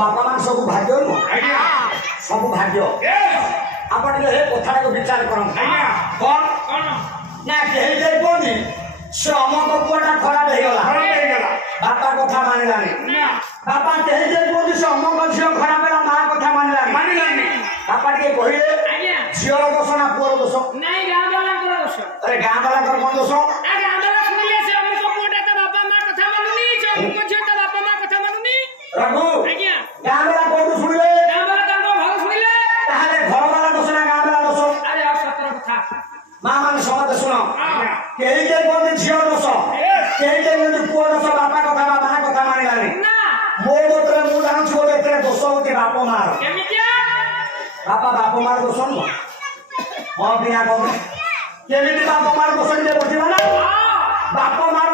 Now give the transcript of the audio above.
बापा मान सब भाग्य नु सब भाग्य आपण हे कथा को विचार करन कौन ना केही जे कोनी से अमक पुआटा खराब हे गला बापा कथा मानिलानी बापा केही जे कोनी से अमक झियो खराब हेला मां कथा मानिलानी बापा के कहिले झियो दोष ना पुअर दोष नहीं गांव वाला को दोष अरे गांव वाला कर कोन दोष आ गांव वाला सुनिले से अमक पुआटा तो बापा मां कथा मानुनी से अमक झियो तो बापा मां कथा मानुनी रघु आज्ञा गांव वाला कोन सुनिले गांव वाला तांको घर सुनिले ताहले घर वाला दोष ना गांव वाला दोष अरे अब सत्र कथा मां मान समझ सुनो केही जे कोनी झियो दोष केही जे कोनी पुअर दोष बापा कथा मां कथा मानिलानी ना मो गोत्रे मु जान छु गोत्रे दोष होती बापा मार केमितिया बापा मार दोष न हो बिना को केमिति बापा मार दोष जे बुझिबा ना बापा मार